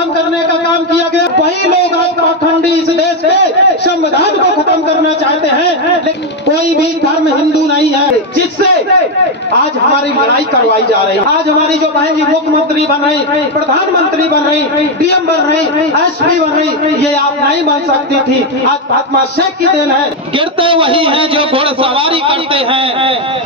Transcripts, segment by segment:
खत्म करने का काम किया गया। वही लोग आज पाखंडी इस देश के संविधान को खत्म करना चाहते हैं, लेकिन कोई भी धर्म हिंदू नहीं है जिससे आज हमारी लड़ाई करवाई जा रही है। आज हमारी जो बहन जी मुख्यमंत्री बन रही, प्रधानमंत्री बन रही, डीएम बन रही, एसपी बन रही, ये आप नहीं बन सकती थी। आज महात्मा शेख की देन है। गिरते वही हैं जो घुड़सवारी करते हैं,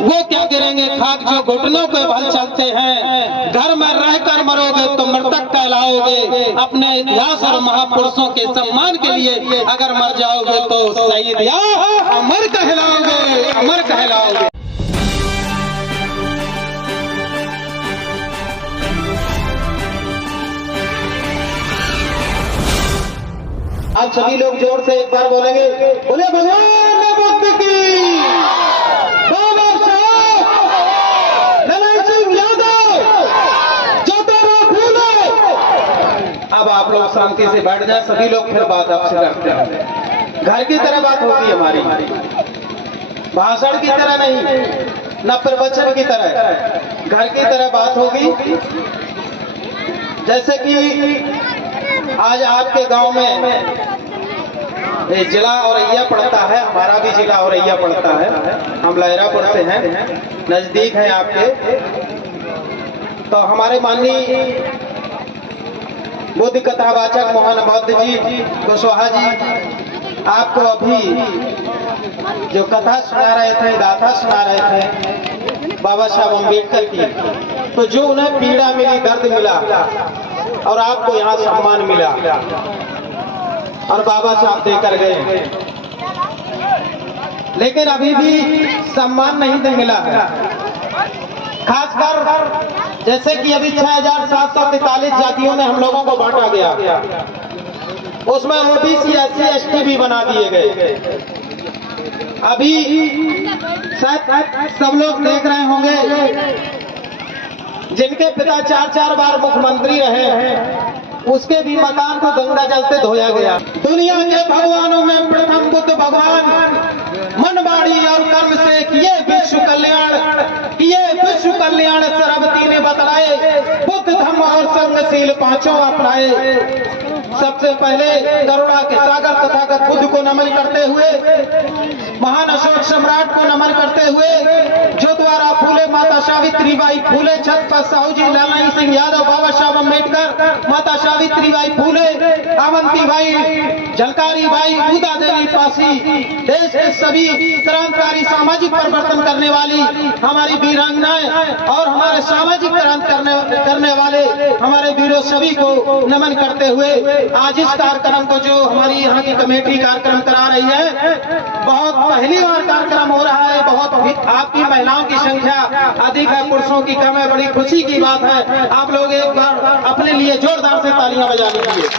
वो क्या गिरेंगे खाक जो घुटनों पे बल चलते हैं। घर में रहकर मरोगे तो मृतक कहलाओगे, अपने इतिहास और महापुरुषों के सम्मान के लिए अगर मर जाओगे तो शहीद या अमर कहलाओगे, अमर कहलाओगे। आप सभी लोग जोर से एक बार बोलेंगे, बोले भगवान बुद्ध की, बाबा साहब ललन सिंह यादव, ज्योतिराव फूले। अब आप लोग शांति से बैठ जाए, सभी लोग फिर बात आपसे करते हैं। घर की तरह बात होगी हमारी, भाषण की तरह नहीं, न प्रवचन की तरह, घर की तरह बात होगी। जैसे कि आज आपके गांव में जिला औरैया पड़ता है, हमारा भी जिला औरैया पड़ता है, हम लहरापुर से हैं, नजदीक है आपके। तो हमारे माननीय बुद्ध कथावाचक मोहन बौद्ध जी कुशवाहा जी आपको अभी जो कथा सुना रहे थे, गाथा सुना रहे थे बाबा साहब अम्बेडकर की, तो जो उन्हें पीड़ा मिली, दर्द मिला और आपको यहाँ सम्मान मिला और बाबा साहब देकर गए, लेकिन अभी भी सम्मान नहीं मिला है। खासकर जैसे कि अभी 6,743 जातियों में हम लोगों को बांटा गया, उसमें ओबीसी एससी एसटी भी बना दिए गए। अभी शायद सब लोग देख रहे होंगे जिनके पिता 4-4 बार मुख्यमंत्री रहे हैं, उसके भी मकान को गंगा जल से धोया गया। दुनिया के भगवानों में प्रथम बुद्ध भगवान मन, वाणी और कर्म से किए विश्व कल्याण सरबती ने बतलाए, बुद्ध धम्म और संगशील पांचों अपनाए। सबसे पहले करुणा के सागर तथागत बुद्ध को नमन करते हुए, महान अशोक सम्राट को नमन करते हुए, ज्योतिराव फूले, माता सावित्रीबाई फूले, छत्रपति साहू जी, ललन सिंह यादव, बाबा साहब अम्बेडकर, माता सावित्रीबाई फूले, अवंतीबाई, झलकारी बाई, उदा देवी पासी, देश के सभी क्रांतिकारी सामाजिक परिवर्तन करने वाली हमारी वीरांगनाएं और हमारे सामाजिक क्रांति करने वाले हमारे वीरों सभी को नमन करते हुए आज इस कार्यक्रम को जो हमारी यहाँ की कमेटी कार्यक्रम करा रही है, बहुत पहली बार कार्यक्रम हो रहा है। बहुत आपकी महिलाओं की संख्या अधिक है, पुरुषों की कम है, बड़ी खुशी की बात है। आप लोग एक बार अपने लिए जोरदार से तालियां बजा लीजिए।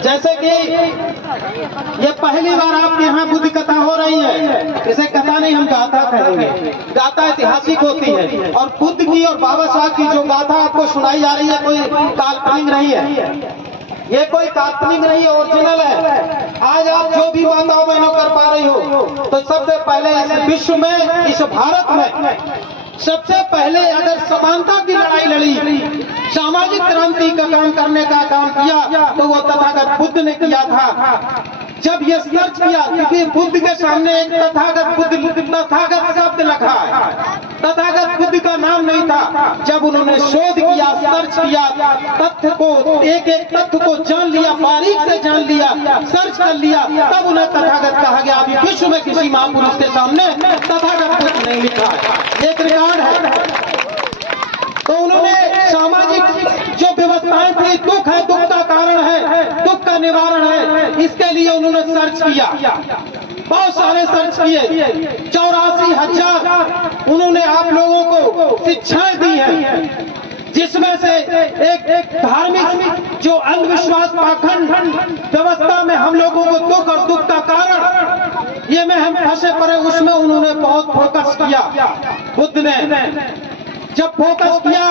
जैसे कि ये पहली बार आपके यहाँ बुद्ध कथा हो रही है, इसे कथा नहीं हम गाथा कहेंगे। गाथा ऐतिहासिक होती है और बुद्ध की और बाबा साहब की जो गाथा आपको सुनाई जा रही है, कोई काल्पनिक नहीं है, ये कोई काल्पनिक नहीं है, ओरिजिनल है। आज आप जो भी माताओं बहनों कर पा रही हो, तो सबसे पहले इस विश्व में, इस भारत में सबसे पहले अगर समानता की लड़ाई लड़ी, सामाजिक क्रांति का काम करने का काम किया, तो वो तथागत बुद्ध ने किया था। जब ये सर्च किया, क्योंकि बुद्ध के सामने एक तथागत शब्द लिखा है, तथागत बुद्ध का नाम नहीं था। जब उन्होंने शोध किया, सर्च किया, तथ्य को एक एक तथ्य को जान लिया, बारीक से जान लिया, सर्च कर लिया, तब उन्हें तथागत कहा गया। अभी विश्व में किसी महापुरुष के सामने तथागत बुद्ध नहीं लिखा है, एक रिकॉर्ड है। तो उन्होंने सामाजिक जो व्यवस्थाएं थी, दुख है, दुख का कारण है, दुख का निवारण है, इसके लिए उन्होंने सर्च किया, बहुत सारे सर्च किए। 84,000 उन्होंने आप लोगों को शिक्षाएं दी हैं, जिसमें से एक धार्मिक जो अंधविश्वास पाखंड व्यवस्था में हम लोगों को दुख और दुख का कारण ये में हम फंसे पड़े, उसमें उन्होंने बहुत फोकस किया। बुद्ध ने जब फोकस किया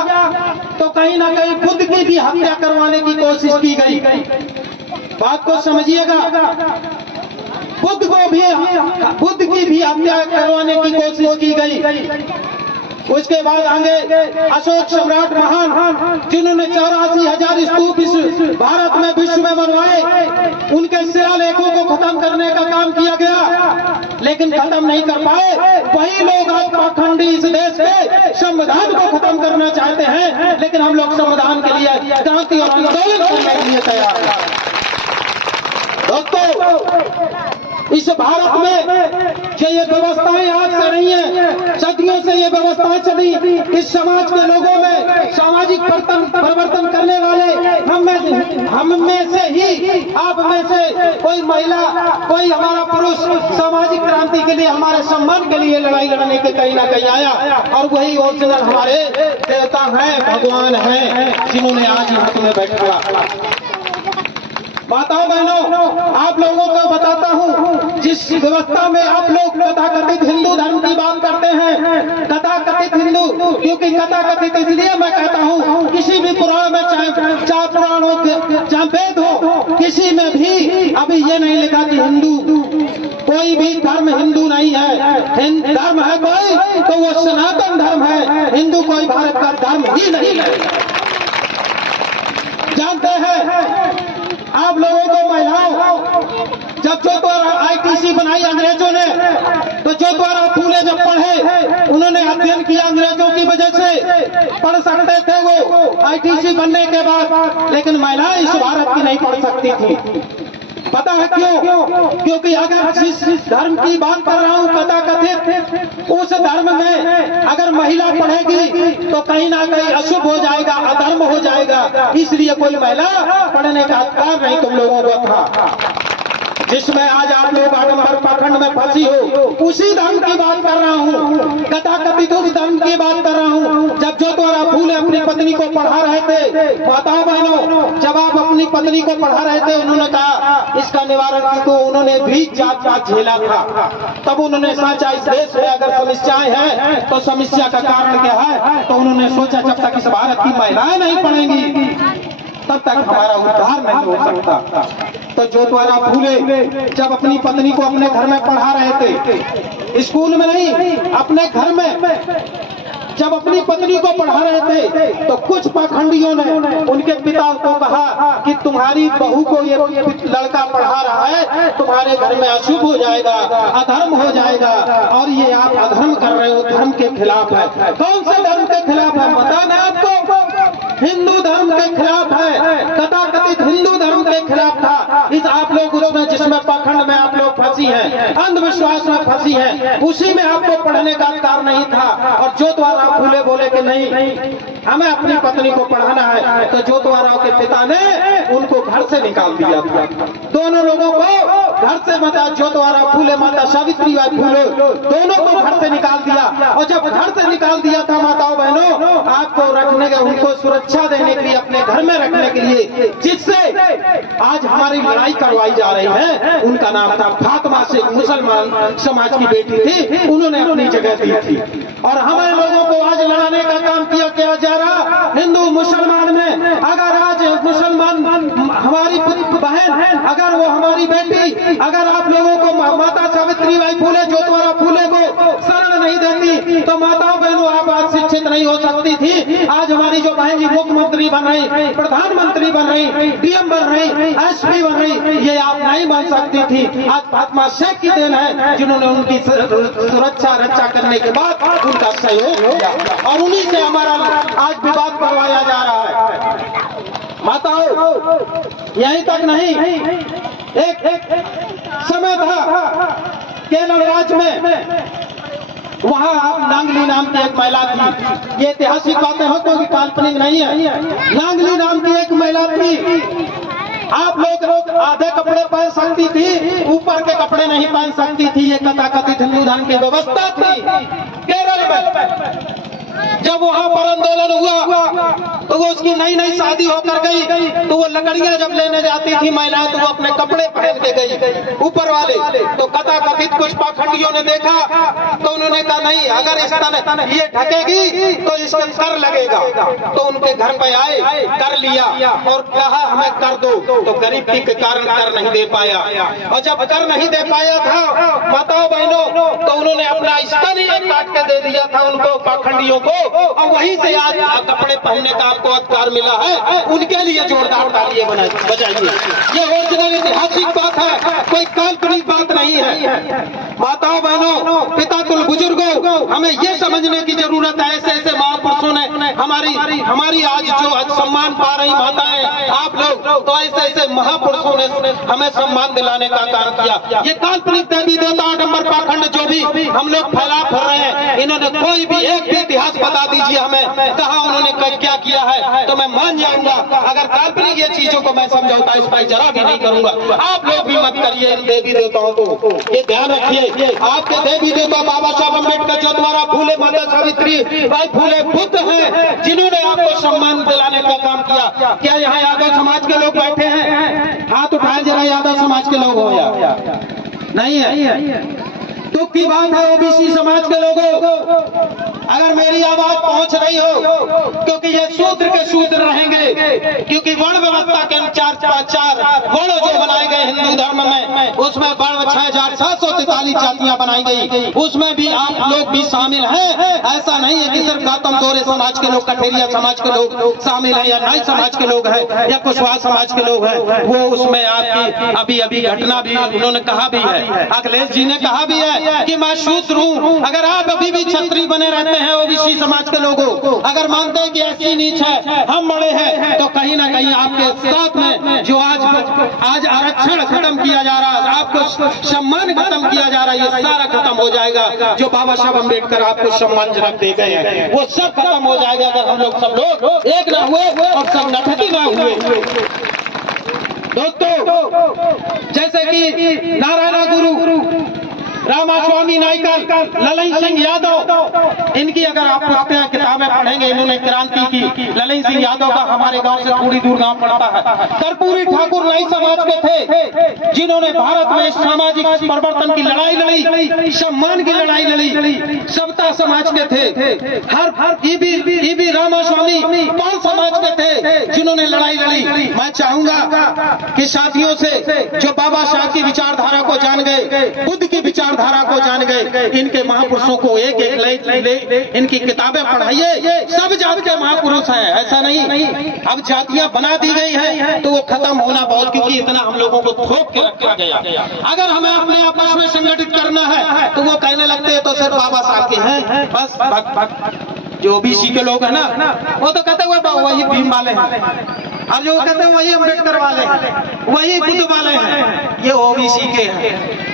तो कहीं ना कहीं बुद्ध की भी हत्या करवाने की कोशिश की गई। बात को समझिएगा, बुद्ध की भी हत्या करवाने की कोशिश की गई, उसके बाद आगे अशोक सम्राट महान, जिन्होंने 84,000 स्तूप इस भारत में विश्व में बनवाए, उनके शिलालेखों को खत्म करने का काम किया गया, लेकिन खत्म नहीं कर पाए। वही लोग आज पाखंडी इस देश के संविधान को खत्म करना चाहते हैं, लेकिन हम लोग संविधान के लिए क्रांति और आंदोलन करने के लिए तैयार हैं। दोस्तों, इस भारत में जो ये व्यवस्थाएं आज से नहीं है, सदियों से ये व्यवस्थाएं चली। इस समाज के लोगों में सामाजिक परिवर्तन करने वाले हम में से ही, आप में से कोई महिला, कोई हमारा पुरुष सामाजिक क्रांति के लिए, हमारे सम्मान के लिए लड़ाई लड़ने के कहीं ना कहीं आया, और वही ओरिजिनल हमारे देवता हैं, भगवान हैं, जिन्होंने आज यहाँ तुम्हें बैठा। माताओं बहनों, आप लोगों को बताता हूँ, जिस व्यवस्था में आप लोग तथाकथित हिंदू धर्म की बात करते हैं, तथाकथित हिंदू, क्योंकि तथाकथित इसलिए मैं कहता हूँ, किसी भी पुराण में, चाहे पुराण हो, चाहे वेद हो, किसी में भी अभी ये नहीं लिखा कि हिंदू, कोई भी धर्म हिंदू नहीं है। धर्म है कोई तो वो सनातन धर्म है, हिंदू कोई भारत का धर्म ही नहीं है। जानते हैं आप लोगों को, महिलाओं, जब जो द्वारा आईटीसी बनाई अंग्रेजों ने, तो जो द्वारा फूले जब पढ़े, उन्होंने अध्ययन किया अंग्रेजों की वजह से, पढ़ सकते थे वो आईटीसी बनने के बाद, लेकिन महिलाएं इस भारत की नहीं पढ़ सकती थी। पता है क्यों? क्योंकि अगर जिस धर्म की बात कर रहा हूँ तथाकथित, उस धर्म में अगर महिला पढ़ेगी तो कहीं ना कहीं अशुभ हो जाएगा, अधर्म हो जाएगा, इसलिए कोई महिला पढ़ने का अधिकार नहीं तुम लोगों को था। जिसमें आज आप लोग आडंबर पाखंड में फंसी हो, उसी धर्म की बात कर रहा हूँ, तथाकथित उस धर्म की बात कर रहा हूँ। जब जो द्वारा फूले अपनी पत्नी को पढ़ा रहे थे, माताओं बहनों, जब आप अपनी पत्नी को पढ़ा रहे थे, उन्होंने कहा इसका निवारण की, तो उन्होंने भी जात पात झेला था। तब उन्होंने सोचा इस देश में अगर समस्याएं हैं तो समस्या का कारण क्या है, तो उन्होंने सोचा जब तक इस भारत की महिलाएं नहीं पढ़ेंगी तब तक हमारा उद्धार नहीं हो सकता। तो ज्योतिराव फूले जब अपनी पत्नी को अपने घर में पढ़ा रहे थे, स्कूल में नहीं, अपने घर में जब अपनी पत्नी को पढ़ा रहे थे, तो कुछ पाखंडियों ने उनके पिता को कहा कि तुम्हारी बहू को ये लड़का पढ़ा रहा है, तुम्हारे घर में अशुभ हो जाएगा, अधर्म हो जाएगा, और ये आप अधर्म कर रहे हो, धर्म के खिलाफ है। कौन से धर्म के खिलाफ है बताना आपको? हिंदू धर्म के खिलाफ है, तथाकथित हिंदू धर्म के खिलाफ था। इस आप लोग उसमें, जिसमें पाखंड में आप लोग फंसी हैं, अंधविश्वास में फंसी हैं, उसी में आपको पढ़ने का अधिकार नहीं था। और ज्योतिराव फूले बोले कि नहीं, हमें अपनी पत्नी को पढ़ाना है, तो ज्योतिराव के पिता ने उनको घर से निकाल दिया। दोनों लोगों को घर से, माता ज्योतिराव फूले, माता सावित्रीबाई फूले, दोनों को घर से निकाल दिया। और जब घर से निकाल दिया था, माताओं बहनों, आपको रखने के, उनको सुरक्षा देने के लिए, अपने घर में रखने के लिए, जिससे आज हमारी लड़ाई करवाई जा रही है, उनका नाम था फातिमा शेख, मुसलमान समाज की बेटी थी, उन्होंने अपनी जगह दी थी। और हमारे लोगों को आज लड़ाने का काम किया जा रहा। हिंदू मुसलमान में अगर आज मुसलमान हमारी बहन, अगर वो हमारी बेटी, अगर आप लोगों को माता सावित्रीबाई फूले, ज्योतिराव फूले को शरण नहीं देती, तो माताओं बहनों आप आज शिक्षित नहीं हो सकती थी। आज हमारी जो बहन जी मुख्यमंत्री बन रही, प्रधानमंत्री बन रही, डीएम बन रही, एसपी बन रही, ये आप नहीं बन सकती थी। आज फातिमा शेख की देन है, जिन्होंने उनकी सुरक्षा रक्षा करने के बाद उनका सहयोग किया, और उन्हीं से हमारा आज विवाद करवाया जा रहा है। माताओं, यहीं तक नहीं, एक समय था केरल राज्य में, वहाँ नांगली नाम की एक महिला थी। ये ऐतिहासिक बातें हो, क्योंकि काल्पनिक नहीं है। नांगली नाम की एक महिला थी। आप लोग आधे कपड़े पहन सकती थी, ऊपर के कपड़े नहीं पहन सकती थी। ये तथाकथित हिंदू धर्म की व्यवस्था थी केरल में। जब वहाँ पर आंदोलन हुआ तो वो उसकी नई नई शादी होकर गई, तो वो लकड़ियां जब लेने जाती थी महिलाएं तो वो अपने कपड़े पहन के गई ऊपर वाले। तो कथा कथित कुछ पाखंडियों ने देखा तो उन्होंने कहा नहीं, अगर इस तरह ये ढकेगी तो इसको कर लगेगा। तो उनके घर पे आए, कर लिया और कहा हमें कर दो। तो गरीबी के कारण कर नहीं दे पाया, और जब कर नहीं दे पाया था माताओं बहनों, तो उन्होंने अपना स्तन ही काट के दे दिया था उनको, पाखंडियों को। और वहीं से आज कपड़े पहनने का आपको अधिकार मिला है। उनके लिए जोरदार तालियां बजाइए। ये ओरिजिनल ऐतिहासिक बात है, कोई काल्पनिक बात नहीं है। माताओं बहनों, पिता तुल बुजुर्गों, हमें ये समझने की जरूरत है, ऐसे ऐसे महापुरुषों ने हमारी आज जो सम्मान पा रही माताएं आप लोग, तो ऐसे ऐसे महापुरुषों ने हमें सम्मान दिलाने का काम किया। ये काल्पनिक देवी देवता आडंबर पाखंड जो भी हम लोग फैला फिर रहे हैं, इन्होंने कोई भी एक भी इतिहास बता दीजिए हमें, कहा उन्होंने क्या किया है, तो मैं मान जाऊंगा। अगर काल्पनिक ये चीजों को मैं समझौता इस पर जरा भी नहीं करूंगा। आप लोग भी मत करिए इन देवी देवताओं को, ये ध्यान रखिए। आपके देवी देवता बाबा साहब अम्बेडकर जो द्वारा फूले माता सावित्री बाई फूले बुद्ध हैं, जिन्होंने आपको सम्मान दिलाने का काम किया। क्या यहाँ यादव समाज के लोग बैठे हैं? हाथ उठाए जरा, यादव समाज के लोग हो या नहीं है? दुख की बात है ओबीसी समाज के लोगों, अगर मेरी आवाज पहुंच रही हो, क्योंकि ये शूद्र के शूद्र रहेंगे, क्योंकि वर्ण व्यवस्था के चार वर्ण जो बनाए गए हिंदू धर्म में, उसमें वर्ण 6743 जातियां बनाई गई, उसमें भी आप लोग भी शामिल हैं। ऐसा नहीं है कि सिर्फ गौतम दोरे समाज के लोग, कठेरिया समाज के लोग शामिल हैं, या नाई समाज के लोग हैं, या कुशवाहा समाज के लोग हैं। वो उसमें आपकी अभी घटना भी उन्होंने कहा भी है, अखिलेश जी ने कहा भी है कि मैं शूद्र हूँ। अगर आप अभी भी छत्री बने रहते हैं ओबीसी समाज के लोगों, अगर मानते हैं कि ऐसी नीच है, हम बड़े हैं, तो कहीं ना कहीं आपके साथ में जो आज आरक्षण खत्म किया जा रहा है, आपको सम्मान खत्म किया जा रहा है, ये सारा खत्म हो जाएगा। जो बाबा साहब अम्बेडकर आपको सम्मानजनक दे गए हैं, वो सब खत्म हो जाएगा अगर हम लोग सब लोग एक ना हुए और संगठित ना हुए। दोस्तों, जैसे कि नारायण गुरु रामास्वामी नाइकर, ललन सिंह यादव, इनकी अगर आप पुस्तकें किताबें पढ़ेंगे, इन्होंने क्रांति की। ललन सिंह यादव का हमारे गांव से थोड़ी दूर गांव पड़ता है। कर्पूरी ठाकुर नाई समाज के थे, जिन्होंने भारत में सामाजिक परिवर्तन की लड़ाई लड़ी, सम्मान की लड़ाई लड़ी, सबता समाज के थे। हर ईबी रामास्वामी पाल समाज के थे, जिन्होंने लड़ाई लड़ी। मैं चाहूंगा कि साथियों से जो बाबा साहब की विचारधारा को जान गए, बुद्ध की विचारधारा को जान गए, इनके महापुरुषों को एक एक इनकी किताबें पढ़ाइए। सब जात के महापुरुष हैं, ऐसा नहीं। अब जातियां बना दी गई हैं तो वो खत्म होना बहुत, क्योंकि इतना हम लोगों को थोप के रखा गया। अगर हमें अपने आपस में संगठित करना है तो वो कहने लगते हैं तो सिर्फ बाबा साहब के हैं, बस। जो ओबीसी के लोग हैं ना, वो तो कहते हुए वही भीम वाले हैं, और जो कहते हैं वही अम्बेडकर वाले हैं, वही बुद्ध वाले हैं, ये ओबीसी के हैं।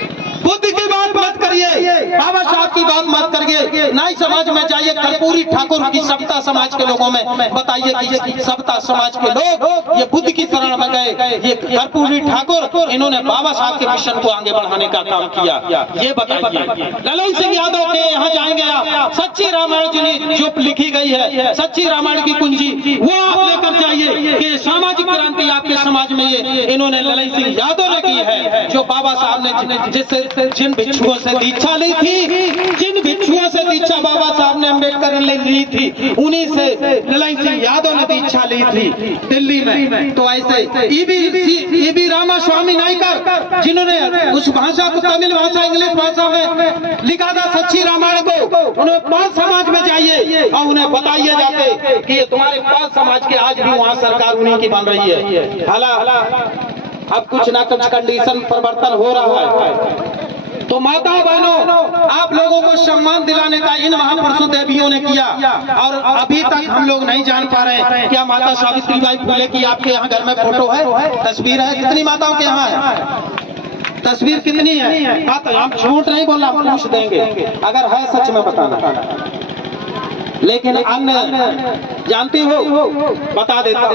बुद्ध की बात मत करिए, बाबा साहब की बात मत करिए। नाई समाज में जाइए, कर्पूरी ठाकुर की सबता समाज के लोगों में बताइए कि सबता समाज के लोग ये बुद्ध की शरण में गए। ये कर्पूरी ठाकुर, इन्होंने बाबा साहब के मिशन को आगे बढ़ाने का काम किया, ये बताइए। ललन सिंह यादव के यहाँ जाएंगे आप, सच्ची रामायण जो लिखी गई है, सच्ची रामायण की कुंजी, वो आप लेकर जाइए कि सामाजिक क्रांति आपके समाज में ये इन्होंने ललन सिंह यादव ने की है। जो बाबा साहब ने जिससे जिन भिक्षुओं से दीक्षा ली थी, जिन भिक्षुओं से दीक्षा बाबा साहब ने अम्बेडकर ने ली थी, उन्हीं से ललन सिंह यादव ने दीक्षा ली थी दिल्ली में। तो ऐसे ईबी रामास्वामी नाइकर, जिन्होंने उस भाषा को तमिल भाषा, इंग्लिश भाषा में लिखा था सच्ची रामायण को, उन्हें पाल समाज में जाइए और उन्हें बताइए जाके कि ये तुम्हारे पाल समाज के आज भी वहाँ सरकार उन्हीं की बन रही है। हाला अब कुछ ना कुछ कंडीशन परिवर्तन हो रहा है। तो माता बहनों, आप लोगों को सम्मान दिलाने का इन महापुरुषों देवियों ने किया, और अभी तक हम लोग नहीं जान पा रहे हैं क्या माता सावित्रीबाई फुले की आपके यहाँ घर में फोटो है, तस्वीर है? कितनी माताओं के यहाँ है तस्वीर? कितनी है? हम झूठ नहीं बोलना, पूछ देंगे, अगर है सच में बताना। लेकिन अन्य जानती हो, बता देता,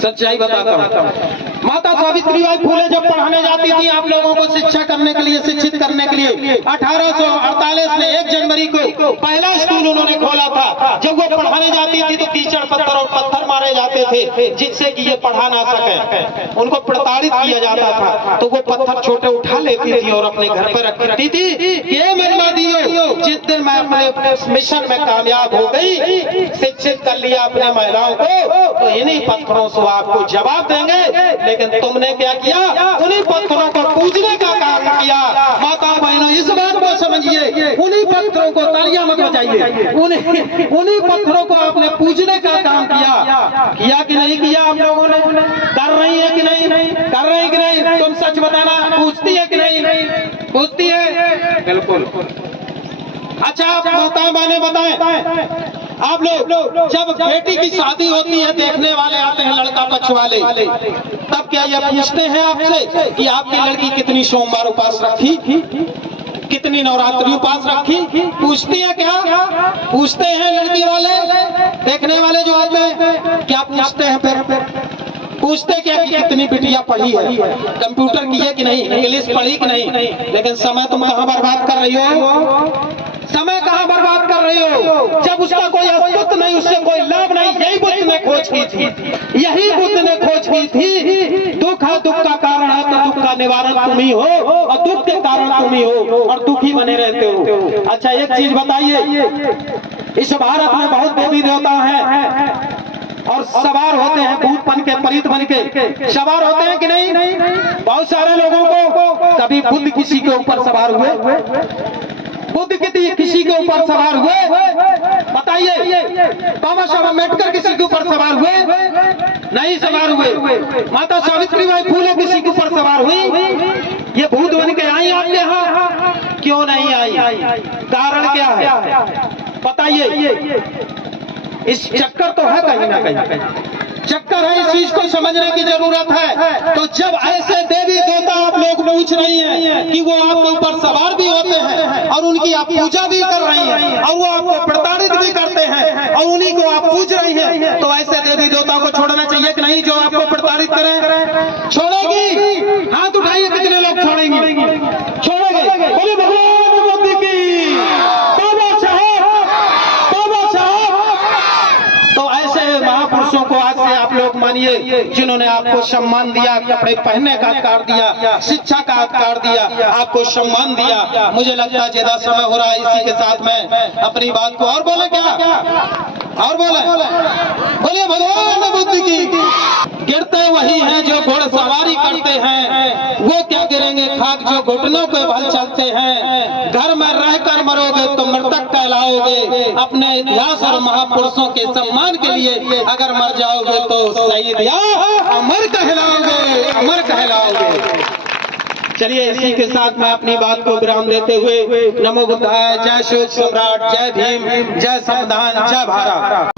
सच्चाई बताता हूँ। माता सावित्रीबाई फूले जब पढ़ाने जाती थी आप लोगों को शिक्षा करने के लिए, शिक्षित करने के लिए, 1848 में 1 जनवरी को पहला स्कूल उन्होंने खोला था। जब वो पढ़ाने जाती थी तो कीचड़ पत्थर और पत्थर मारे जाते थे जिससे कि ये पढ़ा ना सके, उनको प्रताड़ित किया जाता था। तो वो पत्थर छोटे उठा लेती थी और अपने घर पर रखती थी। ये मेरी दियो, जिस दिन मैं अपने मिशन में कामयाब हो गई, शिक्षित कर लिया अपने महिलाओं को, तो इन्हीं पत्थरों से आपको जवाब देंगे। लेकिन तुमने क्या किया? उन्हीं पत्थरों को पूजने का काम किया। माता बहनों इस बात को समझिए, उन्हीं पत्थरों को, तालियां मत बजाइए, उन्हीं पत्थरों को आपने पूजने का काम किया कि नहीं किया? आप लोगों ने कर रही है कि नहीं? कर रही कि नहीं? तुम सच बताना, पूछती है कि नहीं? पूछती है, बिल्कुल। अच्छा, आप माता बहने बताएं, आप लोग जब बेटी की शादी होती है, देखने वाले आते हैं, लड़का पक्ष वाले, तब क्या ये पूछते हैं आपसे कि आपकी लड़की कितनी सोमवार उपास रखी, कितनी नवरात्रि उपास रखी? पूछती है क्या? पूछते हैं लड़की वाले, देखने वाले जो आते हैं, क्या पूछते हैं? फिर पूछते क्या कि कितनी बिटिया पढ़ी है, कंप्यूटर की है कि नहीं, इंग्लिश पढ़ी कि नहीं? लेकिन समय तुम कहाँ बर्बाद कर रही हो? समय कहाँ बर्बाद कर रही हो? जब उसका कोई अस्तित्व नहीं, उससे कोई लाभ नहीं। यही बुद्ध ने खोज की थी, यही बुद्ध ने खोज की थी। दुख है, दुख का कारण है तो दुख का निवारण तुम ही हो, और दुख के कारण तुम ही हो, और दुखी बने रहते हो। अच्छा, एक चीज बताइए, इस भारत में बहुत देवी देवता हैं और सवार होते हैं, भूत बन के, प्रेत बन के सवार होते हैं कि नहीं? बहुत सारे लोगों को कभी बुद्ध किसी के ऊपर सवार हुए? बुद्ध किसी के ऊपर सवार हुए? बताइए। बाबा साहब अम्बेडकर किसी के ऊपर सवार हुए? नहीं सवार हुए। माता सावित्रीबाई फूले किसी के ऊपर सवार हुई? ये भूत बन के आई आपके यहाँ? क्यों नहीं आई? कारण क्या है बताइए? इस चक्कर तो है कहीं ना कहीं, चक्कर है, इस चीज को समझने की जरूरत है। तो जब ऐसे देवी देवता आप लोग पूछ रही हैं कि वो आपके ऊपर सवार भी होते हैं और उनकी आप पूजा भी कर रही हैं और वो आपको प्रताड़ित भी करते हैं और उन्हीं को आप पूछ रही हैं, तो ऐसे देवी देवता को छोड़ना चाहिए कि नहीं जो आपको प्रताड़ित करें? छोड़ेगी? हाथ उठाइए, कितने लोग छोड़ेंगे? छोड़ेंगे? बोले भगवान बुद्ध की, बाबा साहब, बाबा साहब। तो ऐसे महापुरुषों को आज से आप लोग मानिए, जिन्होंने आपको सम्मान दिया, कपड़े पहनने का अधिकार दिया, शिक्षा का अधिकार दिया, आपको सम्मान दिया। मुझे लगता है ज्यादा समय हो रहा है, इसी के साथ में अपनी बात को और बोले क्या? और बोलिए भगवान बुद्ध की। गिरते वही हैं जो घोड़सवारी करते हैं, वो क्या गिरेंगे खाक जो घुटनों के बल चलते हैं। घर में रहकर मरोगे तो मृतक कहलाओगे, अपने इतिहास और महापुरुषों के सम्मान के लिए अगर मर जाओगे तो शहीद या अमर कहलाओगे, अमर कहलाओगे। चलिए, इसी के साथ मैं अपनी बात को विराम देते हुए नमो बुद्धाय, जय शोक सम्राट, जय भीम, जय संविधान, जय भारत।